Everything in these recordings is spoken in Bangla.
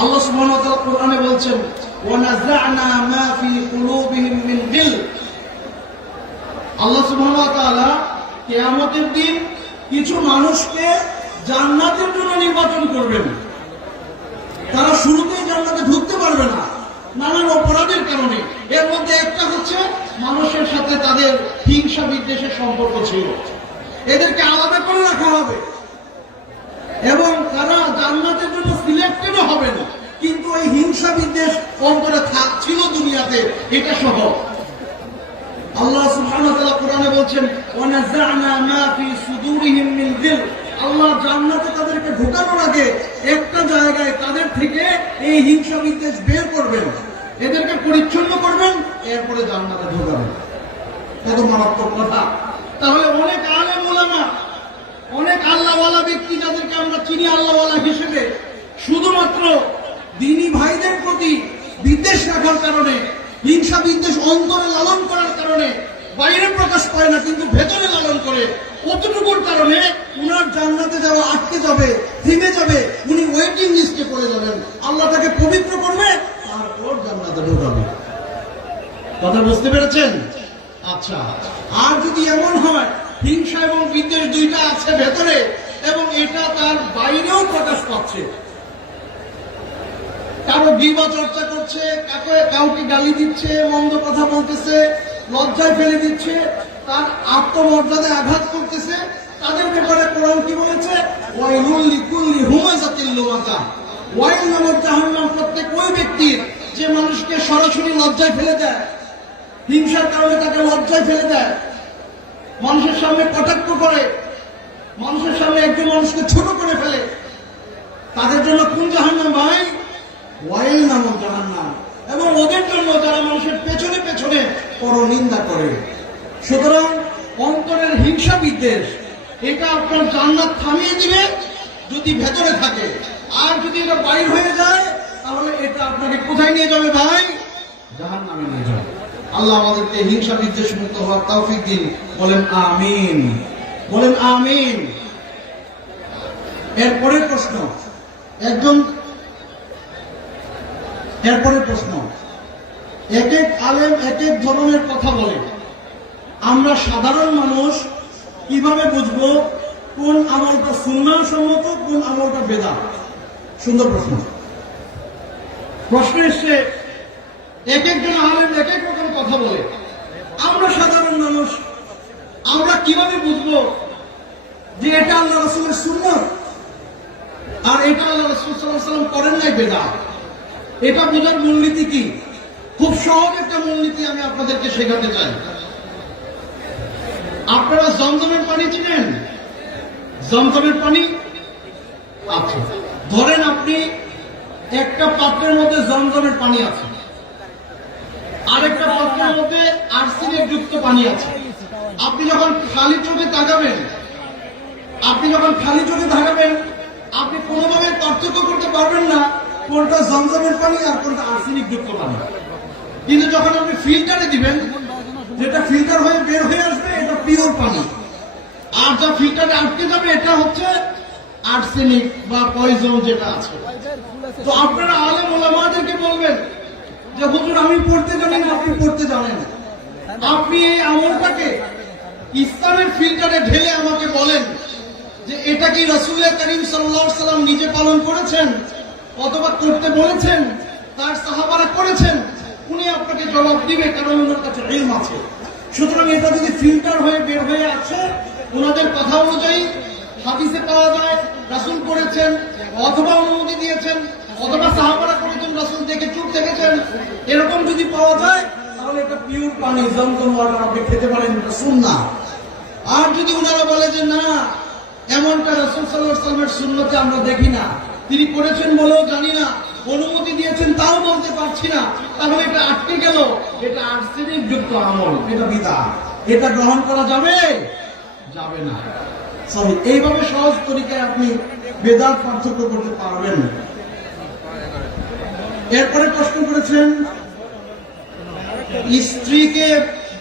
আল্লাহ সুবহানাহু ওয়া তাআলা কোরআনে বলছেন, ওয়া নাযা'না মা ফি কুলুবিহিম মিন গিল আল্লাহ সুবহানাহু ওয়া তাআলা কিয়ামতের দিন কিছু মানুষকে জান্নাতের জন্য নির্বাচন করবেন। তারা শুরুতেই জান্নাতে ঢুকতে পারবে না, নানান অপরাধের কারণে। এর মধ্যে একটা হচ্ছে, মানুষের সাথে তাদের হিংসা বিদ্বেষের সম্পর্ক ছিল। এদেরকে আলাদা করে রাখা হবে। এবং তারা জান্নাতের জন্য সিলেক্টেডও হবে না। কিন্তু এই হিংসা বিদ্বেষ অন্তরে থাক- ছিল দুনিয়াতে, এটা সহ। আল্লাহ সুবহানাহু ওয়া কোরআনে বলছেন ওয়া নাযা'না মা ফি সুদুরিহিম মিন গিল আল্লাহ জান্নাতে তাদেরকে ঢোকানোর আগে একটা জায়গায় তাদের থেকে এই হিংসা বিদ্বেষ বের করবেন। এদেরকে পরিচ্ছন্ন করবেন, এরপরে জান্নাতে ঢোকাবেন। কত মারাত্মক কথা। তাহলে অনেক আলেম ওলামা, অনেক আল্লাহওয়ালা ব্যক্তি যাদেরকে আমরা চিনি আল্লাহওয়ালা হিসেবে, শুধুমাত্র দিনী ভাইদের প্রতি বিদ্বেষ রাখার কারণে, হিংসা বিদ্বেষ অন্তরে লালন করার কারণে বাইরে প্রকাশ পায় না, কিন্তু ভেতরে লালন করে। কতটুকুর কারণে উনার জান্নাতে যাওয়া আটকে যাবে, থেমে যাবে, উনি ওয়েটিং লিস্টে পড়ে যাবেন। আল্লাহ তাকে পবিত্র করবে, তারপর জান্নাতে ঢোকাবে। কথা বুঝতে পেরেছেন? আচ্ছা আর যদি এমন হয়, হিংসা এবং বিদ্বেষ দুইটা আছে ভেতরে, এবং এটা তার বাইরেও প্রকাশ পাচ্ছে। কারও বিবা চর্চা করছে, কাকে কাউকে গালি দিচ্ছে, মন্দ কথা বলতেছে, লজ্জায় ফেলে দিচ্ছে, তার আত্মমর্যাদায় আঘাত করতেছে, তাদের ব্যাপারে কোরআন কি বলেছে? ওয়াইলুল প্রত্যেক ওই ব্যক্তির যে মানুষকে সরাসরি লজ্জায় ফেলে দেয়, হিংসার কারণে তাকে লজ্জায় ফেলে দেয়, মানুষের সামনে কটাক্ষ করে, মানুষের সামনে একজন মানুষকে ছোট করে ফেলে, তাদের জন্য কোন জাহান্নাম ভাই? ওয়াইল এবং ওদের জন্য যারা মানুষের পেছনে পেছনে পরনিন্দা করে। সুতরাং অন্তরের হিংসা বিদ্বেষ, এটা আপনার জান্নাত থামিয়ে দিবে যদি ভেতরে থাকে। আর যদি এটা বাইর হয়ে যায়, তাহলে এটা আপনাকে কোথায় নিয়ে যাবে ভাই? জাহান নামে নিয়ে যাবে। আল্লাহ আমাদেরকে হিংসা বিদ্বেষ মুক্ত হওয়ার তৌফিক দিন। বলেন আমিন। বলেন আমিন। এরপরের প্রশ্ন, একজন এরপরের প্রশ্ন এক এক আলেম এক এক ধরনের কথা বলে। আমরা সাধারণ মানুষ, কীভাবে বুঝব কোন আমলটা সুন্নাহ সম্মত কোন আমলটা বেদা সুন্দর প্রশ্ন। প্রশ্ন এসছে এক একজন আলেম এক এক রকম কথা বলে। আমরা সাধারণ মানুষ, আমরা কীভাবে বুঝব যে এটা আল্লাহ রসুলের সুন্নত আর এটা আল্লাহ রসুল সাল্লাহ সাল্লাম করেন নাই বেদা এটা বোঝার মূলনীতি কি? খুব সহজ একটা মূলনীতি আমি আপনাদেরকে শেখাতে চাই। আপনারা জমজমের পানি চিনেন? জমজমের পানি আচ্ছা ধরেন আপনি একটা পাত্রের মধ্যে জমজমের পানি আছে। আরেকটা পাত্রের মধ্যে আর্সেনিক যুক্ত পানি আছে। আপনি যখন খালি চোখে তাকাবেন, আপনি যখন খালি চোখে তাকাবেন, আপনি কোনোভাবে পার্থক্য করতে পারবেন না। কোনটা জমজমের পানি আর কোনটা আর্সেনিক যুক্ত পানি। কিন্তু যখন আপনি ফিল্টারে দিবেন, যেটা ফিল্টার হয়ে বের হয়ে আসবে, এটা পিওর পানি। আর যা ফিল্টারে আটকে যাবে, এটা হচ্ছে আর্সেনিক বা পয়জন যেটা আছে। তো আপনারা আলেম ওলামাদেরকে বলবেন যে, হুজুর, আমি পড়তে জানি না, আপনি পড়তে জানেন। আপনি এই আমলটাকে ইসলামের ফিল্টারে ঢেলে আমাকে বলেন যে, এটা কি রসুল্লাহ করিম সাল্লাহ সাল্লাম নিজে পালন করেছেন? অথবা করতে বলেছেন, তার সাহাবারা করেছেন, উনি আপনাকে জবাব দিবে, কারণ ওনার কাছে ইলম আছে। সুতরাং এটা যদি ফিল্টার হয়ে বের হয়ে আছে ওনাদের কথা অনুযায়ী হাদিসে পাওয়া যায়, রাসুল করেছেন, অথবা অনুমতি দিয়েছেন, অথবা সাহাবারা করেছেন, রাসুল দেখে চুপ দেখেছেন, এরকম যদি পাওয়া যায়, তাহলে এটা পিওর পানি জমজম ওয়াটার, আপনি খেতে পারেন, এটা না আর যদি ওনারা বলে যে না, এমনটা রসুল সাল্লাহ সাল্লামের শূন্যতে আমরা দেখি না তিনি করেছেন বলেও জানি না, অনুমতি দিয়েছেন তাও বলতে পারছি না। তাহলে এটা আটকে গেল। এটা আর্সেনিক যুক্ত আমল, এটা বিদা এটা গ্রহণ করা যাবে? যাবে না। সরি এইভাবে সহজ তরিকায় আপনি বেদাত পার্থক্য করতে পারবেন এরপরে প্রশ্ন করেছেন, স্ত্রীকে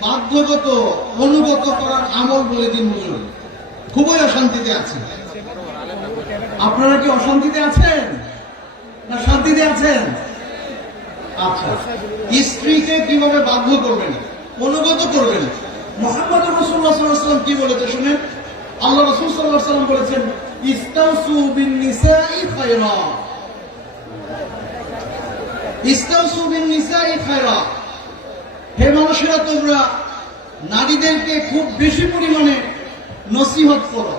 বাধ্যগত, অনুগত করার আমল বলে দিন খুবই অশান্তিতে আছেন আপনারা কি অশান্তিতে আছেন? না শান্তিতে আছেন? আচ্ছা স্ত্রীকে কীভাবে বাধ্য করবেন? অনুগত করবেন? মোহাম্মদ রসুল্লাহ কি বলেছে শুনেন? আল্লাহ রসুল সাল্লাহ সাল্লাম বলেছেন, ইস্তাউসু বিন নিসাই খায়রা। ইস্তাউসু বিন নিসাই খায়রা। হে মানুষেরা, তোমরা নারীদেরকে খুব বেশি পরিমাণে নসিহত করো।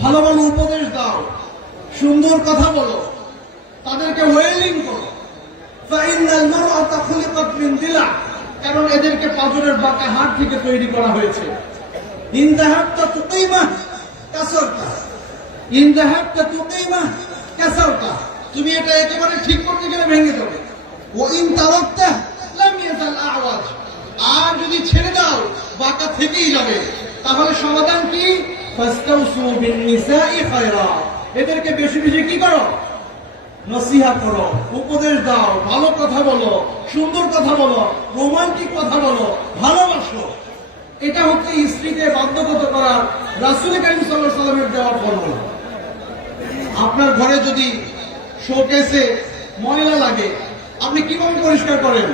ভালো ভালো উপদেশ দাও। সুন্দর কথা বলো। তাদেরকে ওয়েলিং করো। কারণ এদেরকে পাথরের বাঁকা হাত থেকে তৈরি করা হয়েছে। ইন্দাহাতটা তুকাইমা কাসরটা ইন্দাহাতটা তুকাইমা কাসরটা তুমি এটা একেবারে ঠিক করতে গেলে ভেঙে যাবে। ও ইন তারকটা লামিয়াতাল আওয়াজ। আর যদি ছেড়ে দাও, বাঁকা থেকেই যাবে। তাহলে সমাধান কি? ফাস্তাউসু বিন নিসাই খায়রা এদেরকে বেশি বেশি কি করো? নসিহা করো, উপদেশ দাও, ভালো কথা বলো, সুন্দর কথা বলো, রোমান্টিক কথা বলো, ভালোবাসো। এটা হচ্ছে স্ত্রীকে বাধ্যগত করার রাসুল করিম সাল্লাহ সাল্লামের দেওয়া ফর্মুলা। আপনার ঘরে যদি শোকেসে ময়লা লাগে, আপনি কীভাবে পরিষ্কার করেন?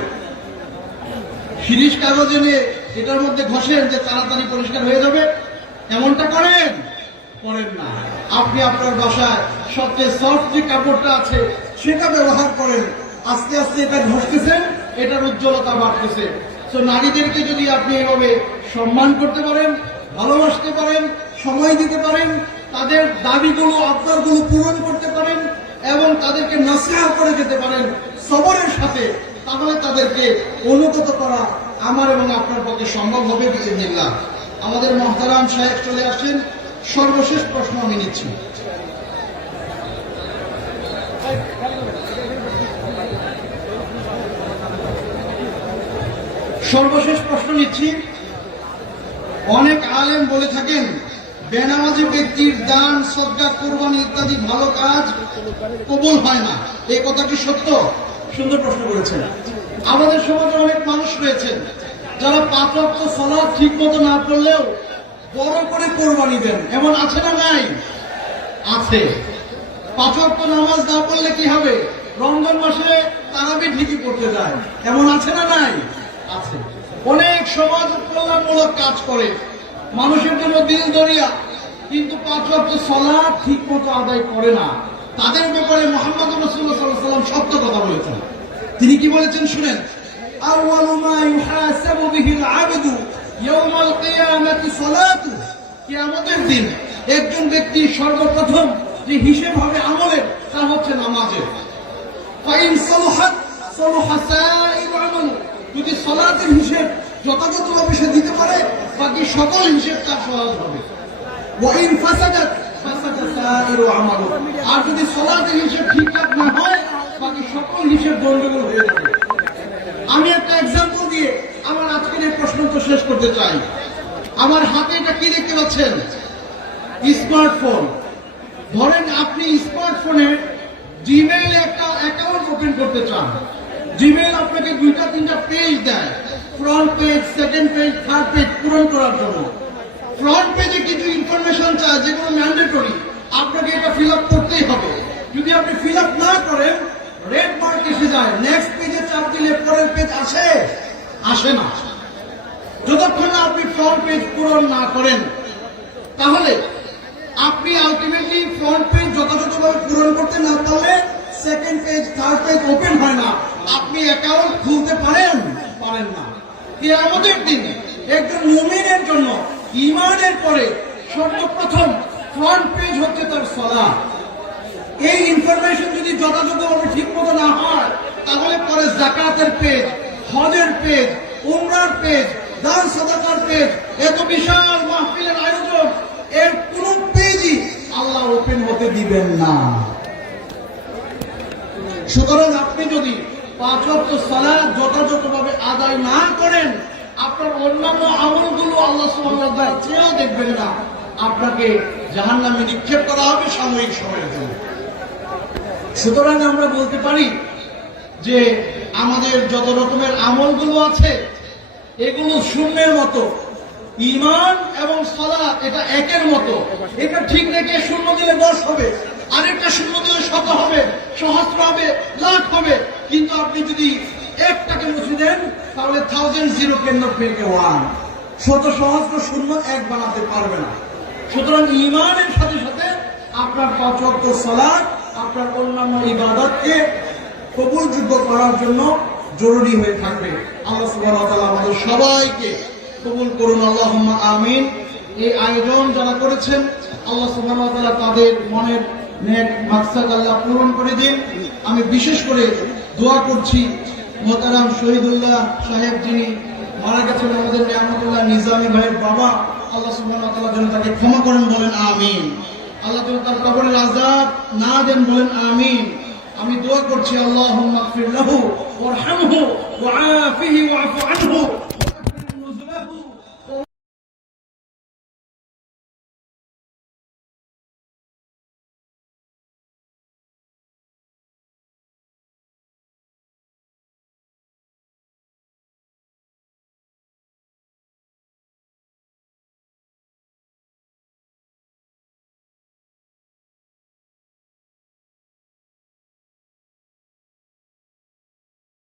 শিরিষ কাগজ এনে এটার মধ্যে ঘষেন যে তাড়াতাড়ি পরিষ্কার হয়ে যাবে? এমনটা করেন? না। আপনি আপনার বাসায় সবচেয়ে সফট যে কাপড়টা আছে, সেটা ব্যবহার করেন। আস্তে আস্তে এটা ঘষতেছেন, এটার উজ্জ্বলতা বাড়তেছে। তো নারীদেরকে যদি আপনি এভাবে সম্মান করতে পারেন, ভালোবাসতে পারেন, সময় দিতে পারেন, তাদের দাবিগুলো, আবদারগুলো পূরণ করতে পারেন এবং তাদেরকে নাসিহা করে যেতে পারেন সবরের সাথে, তাহলে তাদেরকে অনুগত করা আমার এবং আপনার পক্ষে সম্ভব হবে আমাদের মহতারাম সাহেব চলে আসছেন। সর্বশেষ প্রশ্ন আমি নিচ্ছি। সর্বশেষ প্রশ্ন নিচ্ছি। অনেক আলেম বলে থাকেন, বেনামাজি ব্যক্তির দান সদ্গা কোরবানি ইত্যাদি ভালো কাজ কবুল হয় না। এই কথা কি সত্য? সুন্দর প্রশ্ন করেছেন। আমাদের সমাজে অনেক মানুষ রয়েছেন, যারা পাঁচ অক্ট সলা ঠিক মতো না করলেও বড় করে কোরবানি দেন। এমন আছে না নাই? আছে। পাঁচ তো নামাজ না পড়লে কি হবে? রমজান মাসে তারাবি ঠিকই পড়তে যায়। এমন আছে না নাই? আছে। অনেক সমাজ কল্যাণমূলক কাজ করে। মানুষের জন্য দিল দরিয়া। কিন্তু পাঁচ রক্ত সলা ঠিক মতো আদায় করে না। তাদের ব্যাপারে মোহাম্মদ রসুল্লাহ সাল্লাম সত্য কথা বলেছেন। তিনি কি বলেছেন শুনেন? আউয়ালুমা ইউহাসাবু বিহিল আবদু ইয়মাল কিয়ামাতি সালাতু, কিয়ামতের দিন একজন ব্যক্তি সর্বপ্রথম যে হিসেব হবে আমলের, তা হচ্ছে নামাজের। ফাইন সালহাত যদি সালাতের হিসেব যথাযথভাবে সে দিতে পারে, বাকি সকল হিসেব তার সহজ হবে। ওয়াইন ফাসাদাত আর যদি সলাতের হিসেব ঠিকঠাক না হয়, বাকি সকল হিসেব গন্ডগোল হয়ে যাবে। আমি একটা এক্সাম্পল দিয়ে আমার আজকের এই প্রশ্ন তো শেষ করতে চাই। আমার হাতে এটা কি দেখতে পাচ্ছেন? স্মার্টফোন। ধরেন আপনি স্মার্টফোনে জিমেইল একটা অ্যাকাউন্ট ওপেন করতে চান। জিমেইল আপনাকে দুইটা, তিনটা পেজ দেয়। Front page second page third page পূরণ করার জন্য। ফ্রন্ট পেজে কিছু ইনফরমেশন চায়, যেগুলো ম্যান্ডেটরি আপনাকে এটা ফিল আপ করতেই হবে। যদি আপনি ফিল আপ না করেন রেড মার্ক এসে যায়। নেক্সট পেজে চাপ দিলে পরের পেজ আসে। আসে না। যতক্ষণ আপনি ফ্রন্ট পেজ পূরণ না করেন, তাহলে আপনি আলটিমেটলি ফ্রন্ট পেজ যথাযথভাবে পূরণ করতে না পারলে second page third page open হয় না। আপনি অ্যাকাউন্ট খুলতে পারেন পারেন না। কি আমাদের দিন একজন মুমিনের জন্য ইমানের পরে সর্বপ্রথম ফ্রন্ট পেজ হচ্ছে তার সলা এই ইনফরমেশন যদি যথাযথভাবে ঠিক মতো না হয়, তাহলে পরে জাকাতের পেজ হজের পেজ উমরার পেজ, দান সদাকার পেজ, এত বিশাল মাহফিলের আয়োজন, এর কোন পেজই আল্লাহ ওপেন হতে দিবেন না। সুতরাং আপনি যদি যথাযথভাবে আদায় না করেন, আপনার অন্যান্য দেখবেন না। আপনাকে নিক্ষেপ করা হবে সাময়িক সময়ের জন্য। সুতরাং আমরা বলতে পারি যে আমাদের যত রকমের আমলগুলো আছে, এগুলো শূন্যের মতো। ইমান এবং সালাত এটা একের মতো। এটা ঠিক রেখে শূন্য দিলে দশ হবে, আরেকটা শূন্য দিলে শত হবে, সহস্র হবে, লাখ হবে। কিন্তু আপনি যদি একটাকে মুছে দেন, তাহলে থাউজেন্ড জিরো কেন ফেরকে ওয়ান শত সহস্র শূন্য এক বানাতে পারবে না। সুতরাং ইমানের সাথে সাথে আপনার পাঁচ সালাত, আপনার অন্যান্য ইবাদতকে কবুলযোগ্য করার জন্য জরুরি হয়ে থাকবে। আল্লাহ তাআলা আমাদের সবাইকে কবুল করুন, আল্লাহুম্মা আমিন। এই আয়োজন যারা করেছেন, আল্লাহ ওয়া তাদের মনের নেক মাকসাদ আল্লাহ পূরণ করে দিন। আমি বিশেষ করে দোয়া করছি মোহতারাম শহীদুল্লাহ সাহেব যিনি মারা গেছেন, আমাদের নিয়ামতুল্লাহ নিজামী ভাইয়ের বাবা। আল্লাহ ওয়া যেন তাকে ক্ষমা করেন বলেন, আমিন। আল্লাহ তার কবরের আজাব না দেন বলেন, আমিন। আমি দোয়া করছি আল্লাহুম্মা গফির লাহু ওয়ারহামহু ওয়াআফিহি ওয়াফু আনহু